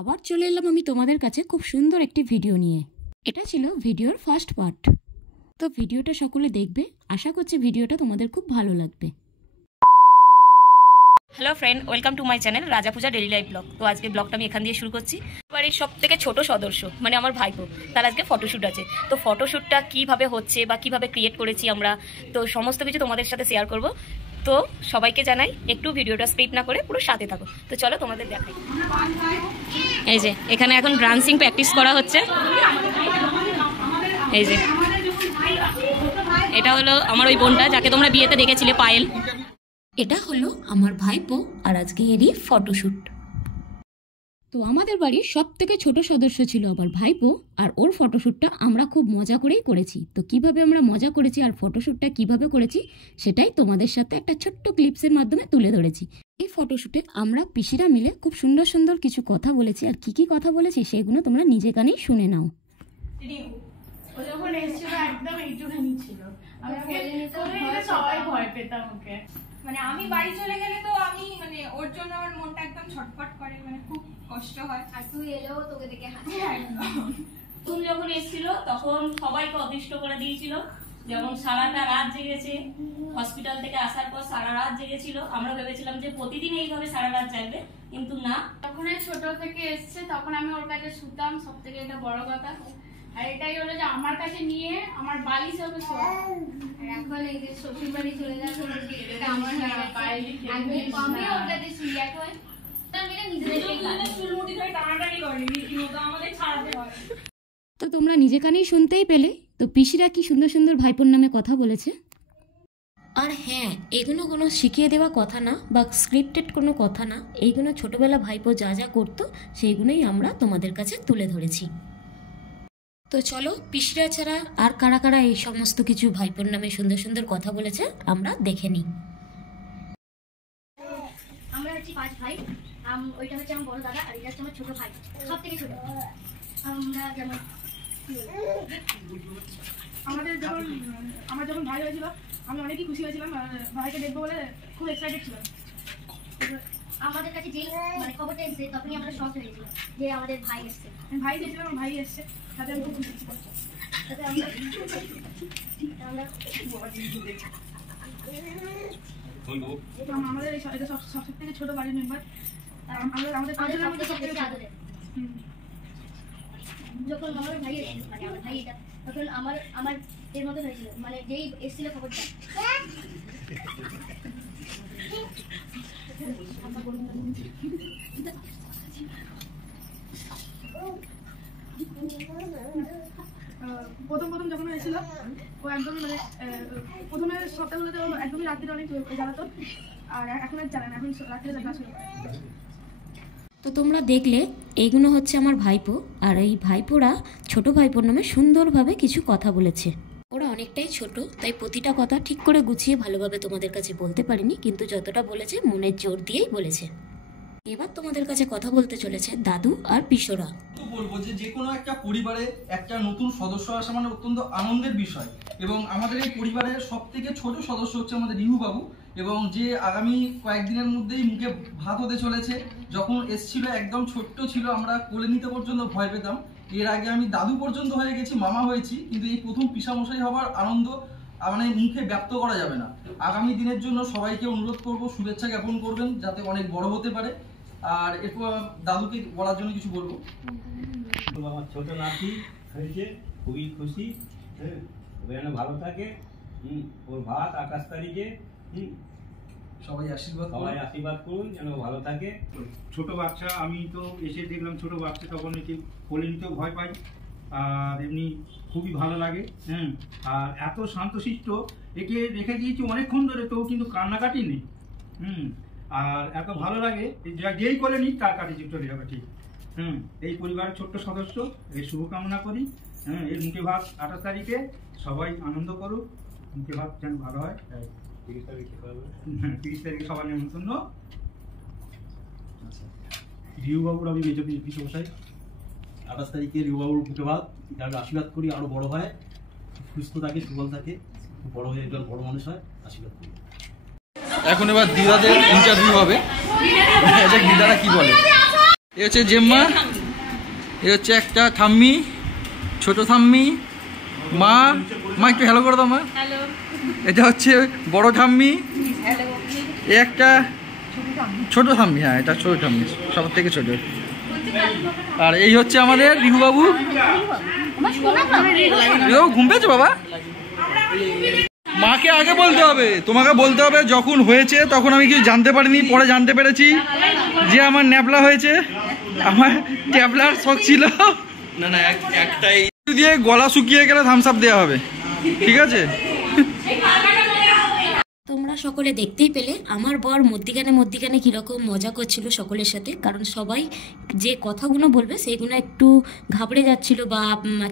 আবার চলে এলাম আমি তোমাদের কাছে খুব সুন্দর একটি ভিডিও নিয়ে। এটা ছিল ভিডিওর ফার্স্ট পার্ট। তো ভিডিওটা সকলে দেখবে, আশা করছি ভিডিওটা তোমাদের খুব ভালো লাগবে। Hello friend, welcome to my channel রাজা পূজা ডেইলি লাইফ ব্লগ। তো আজকে ব্লগটা আমি এখান দিয়ে শুরু করছি। বাড়ির সব থেকে ছোট সদস্য মানে আমার ভাইপো, তার আজকে ফটোশ্যুট আছে। তো ফটোশ্যুটটা কিভাবে হচ্ছে বা কিভাবে ক্রিয়েট করেছি আমরা, তো সমস্ত কিছু তোমাদের সাথে শেয়ার করব। তো সবাইকে জানাই একটু ভিডিওটা স্কিপ না করে পুরো সাথে থাকো। তো চলো তোমাদের দেখাই। এই যে এখানে এখন ডান্সিং প্র্যাকটিস করা হচ্ছে। এই যে এটা হলো আমার ওই বোনটা যাকে তোমরা বিয়েতে দেখেছিলে, পায়েল। এটা হলো আমার ভাইপো আর আজকে এরই ফটোশ্যুট। তো আমাদের বাড়ির সব থেকে ছোট সদস্য ছিল আমার ভাইপো, আর ওর ফটোশ্যুটটা আমরা খুব মজা করেই করেছি। তো কিভাবে আমরা মজা করেছি আর ফটোশ্যুটটা কিভাবে করেছি সেটাই তোমাদের সাথে একটা ছোট্ট ক্লিপসের মাধ্যমে তুলে ধরেছি। এই ফটোশ্যুটে আমরা পিসিরা মিলে খুব সুন্দর সুন্দর কিছু কথা বলেছি, আর কি কি কথা বলেছি সেগুলো তোমরা নিজে কানেই শুনে নাও। ও যখন এসেছিল একদম এইটুখানি ছিল, সবাই ভয় পেতাম ওকে। মানে আমি বাড়ি চলে গেলে তো আমি মানে ওর জন্য আমার মনটা একদম ছটফট করে, মানে খুব কষ্ট হয়। আর তুই এলেও তোকে দেখে হাসি। তুমি যখন এসেছিল তখন সবাইকে অদৃষ্ট করে দিয়েছিল, যেমন সারাটা রাত জেগেছে। হসপিটাল থেকে আসার পর সারা রাত জেগেছিল। আমরা ভেবেছিলাম যে প্রতিদিন এইভাবে সারা রাত জাগবে, কিন্তু না। তখন ছোট থেকে এসছে, তখন আমি ওর কাছে শুতাম, সব থেকে এটা বড় কথা। আর এটাই হলো যে আমার কাছে নিয়ে আমার বালিশ ওকে শোয়া। এখন এই যে শ্বশুর বাড়ি চলে যাচ্ছে, আমার আমি ওর কাছে শুই। এখন তো তোমরা নিজে কানেই শুনতেই পেলে তো পিসিরা কি সুন্দর সুন্দর ভাইপোর নামে কথা বলেছে। আর হ্যাঁ, এগুলো কোনো শিখিয়ে দেওয়া কথা না বা স্ক্রিপ্টেড কোনো কথা না, এইগুলো ছোটবেলা ভাইপো যা যা করতো সেইগুলোই আমরা তোমাদের কাছে তুলে ধরেছি। তো চলো পিসিরা ছাড়া আর কারা কারা এই সমস্ত কিছু ভাইপোর নামে সুন্দর সুন্দর কথা বলেছে আমরা দেখে নিই। আমরা হচ্ছে 5 ভাই। ওইটা হচ্ছে আমার বড় দাদা, আর এটা হচ্ছে আমার ছোট ভাই, সব থেকে ছোট। আমরা যেমন আমার যখন ভাই হয়েছিল আমি অনেকই খুশি হয়েছিলাম, ভাইকে দেখবো বলে খুব এক্সাইটেড ছিলাম। আমাদের কাছে যেই মানে খবরটা এসেছে তখনই আমরা শক হয়েছিলাম যে আমাদের ভাই এসছে। ভাই চেয়েছিলাম, ভাই এসছে, তাতে আমি খুব খুশি ছিলাম। তাতে আমরা আমাদের এটা সব থেকে ছোট বাড়ির মেম্বার। আমাদের সব থেকে আদরের। যখন আমার ভাই মানে আমার ভাই এটা, তখন আমার এর মতো হয়েছিল, মানে যেই এসেছিল খবরটা। প্রথম যখন হয়েছিল ও একদমই মানে প্রথমে সপ্তাহগুলোতে ও একদমই রাত্রিরে অনেক জ্বালাতো, আর এখন আর জ্বালায় না, এখন রাত্রিরে জ্বালা শুরু। তো তোমরা দেখলে এইগুলো হচ্ছে আমার ভাইপো, আর এই ভাইপোরা ছোট ভাইপোর নামে সুন্দরভাবে কিছু কথা বলেছে। ওরা অনেকটাই ছোট, তাই প্রতিটা কথা ঠিক করে গুছিয়ে ভালোভাবে তোমাদের কাছে বলতে পারিনি, কিন্তু যতটা বলেছে মনের জোর দিয়েই বলেছে। এবার তোমাদের কাছে কথা বলতে চলেছে দাদু আর পিসোরা। বলবো যে কোনো একটা পরিবারে একটা নতুন সদস্য আসা মানে অত্যন্ত আনন্দের বিষয়, এবং আমাদের এই পরিবারের সব থেকে ছোট সদস্য হচ্ছে আমাদের রিহু বাবু, এবং যে আগামী কয়েকদিনের মধ্যেই মুখে ভাত হতে চলেছে। যখন এসছিল একদম ছোট্ট ছিল, আমরা কোলে নিতে পর্যন্ত ভয় পেতাম। এর আগে আমি দাদু পর্যন্ত হয়ে গেছি, মামা হয়েছি, কিন্তু এই প্রথম পিসামশাই হওয়ার আনন্দ মানে মুখে ব্যক্ত করা যাবে না। আগামী দিনের জন্য সবাইকে অনুরোধ করব, শুভেচ্ছা জ্ঞাপন করবেন যাতে অনেক বড় হতে পারে। আর এরপর দাদুকে বলার জন্য কিছু বলবো। আমার ছোট নাতি হয়েছে, খুবই খুশি, যেন ভালো থাকে। ওর ভাত 28 তারিখে, সবাই আশীর্বাদ করুন যেন ভালো থাকে। ছোট বাচ্চা, আমি তো এসে দেখলাম ছোট বাচ্চা, তখন একে কোলে নিতেও ভয় পাই, আর এমনি খুবই ভালো লাগে। আর এত শান্তশিষ্ট, একে রেখে দিয়েছি অনেকক্ষণ ধরে, তো কিন্তু কান্নাকাটি নেই। আর এত ভালো লাগে, যেই কোলে নিই তার কাছে চলে যাবে ঠিক। এই পরিবারের ছোট্ট সদস্য, এর শুভকামনা করি। এর মুখে ভাত 28 তারিখে, সবাই আনন্দ করুক, মুখে ভাত যেন ভালো হয়। 30 তারিখে সবার নিমন্ত্রণ। রিহুবাবুর আমি মেজর পিসমশাই। 28 তারিখে রিহুবাবুর মুখে ভাত, আশীর্বাদ করি আরো বড় হয়, সুস্থ থাকে, সুবল থাকে, বড় হয়ে একজন বড় মানুষ হয়, আশীর্বাদ করি। এখন এবার দিদাদের ইন্টারভিউ হবে, দিদারা কি বলে। এ হচ্ছে জেম্মা, এ হচ্ছে একটা ঠাম্মি, ছোট ঠাম্মি, মা একটু হ্যালো করে দাও মা। এটা হচ্ছে বড় ঠাম্মি, এ একটা ছোট ঠাম্মি, হ্যাঁ এটা ছোট ঠাম্মি, সবার থেকে ছোট। আর এই হচ্ছে আমাদের রিহু বাবু। ঘুম পেয়েছে বাবা? মাকে আগে বলতে হবে, তোমাকে বলতে হবে যখন হয়েছে তখন আমি কিছু জানতে পারিনি, পরে জানতে পেরেছি যে আমার ন্যাপলা হয়েছে। আমার ট্যাবলার শখ ছিল না, না একটাই দিয়ে গলা শুকিয়ে গেলে থামস আপ দেওয়া হবে, ঠিক আছে? তোমরা সকলে দেখতেই পেলে আমার বর মধ্যিখানে কীরকম মজা করছিল সকলের সাথে, কারণ সবাই যে কথাগুলো বলবে সেইগুলো একটু ঘাবড়ে যাচ্ছিল বা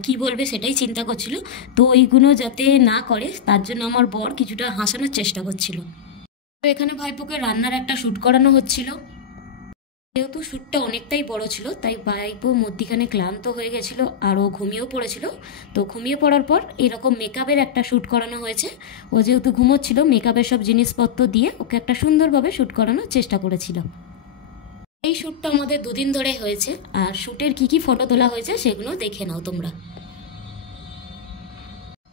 কি বলবে সেটাই চিন্তা করছিল। তো ওইগুলো যাতে না করে তার জন্য আমার বর কিছুটা হাসানোর চেষ্টা করছিল। তো এখানে ভাইপোকে রান্নার একটা শ্যুট করানো হচ্ছিল। যেহেতু শ্যুটটা অনেকটাই বড় ছিল তাই ভাইপো মধ্যিখানে ক্লান্ত হয়ে গেছিল আর ও ঘুমিয়েও পড়েছিল। তো ঘুমিয়ে পড়ার পর এরকম মেকআপের একটা শ্যুট করানো হয়েছে। ও যেহেতু ঘুমোচ্ছিল মেকআপের সব জিনিসপত্র দিয়ে ওকে একটা সুন্দরভাবে শ্যুট করানোর চেষ্টা করেছিল। এই শ্যুটটা আমাদের 2 দিন ধরে হয়েছে, আর শ্যুটের কী ফটো তোলা হয়েছে সেগুলো দেখে নাও তোমরা।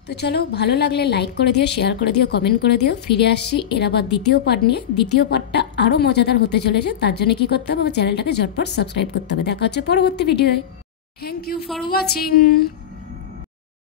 তো চলো, ভালো লাগলে লাইক করে দিও, শেয়ার করে দিও, কমেন্ট করে দিও। ফিরে আসছি এর আবার দ্বিতীয় পার্ট নিয়ে। দ্বিতীয় পার্টটা আরও মজাদার হতে চলেছে, তার জন্য কী করতে হবে, আমার চ্যানেলটাকে ঝটপট সাবস্ক্রাইব করতে হবে। দেখা হচ্ছে পরবর্তী ভিডিওয়। Thank you for watching.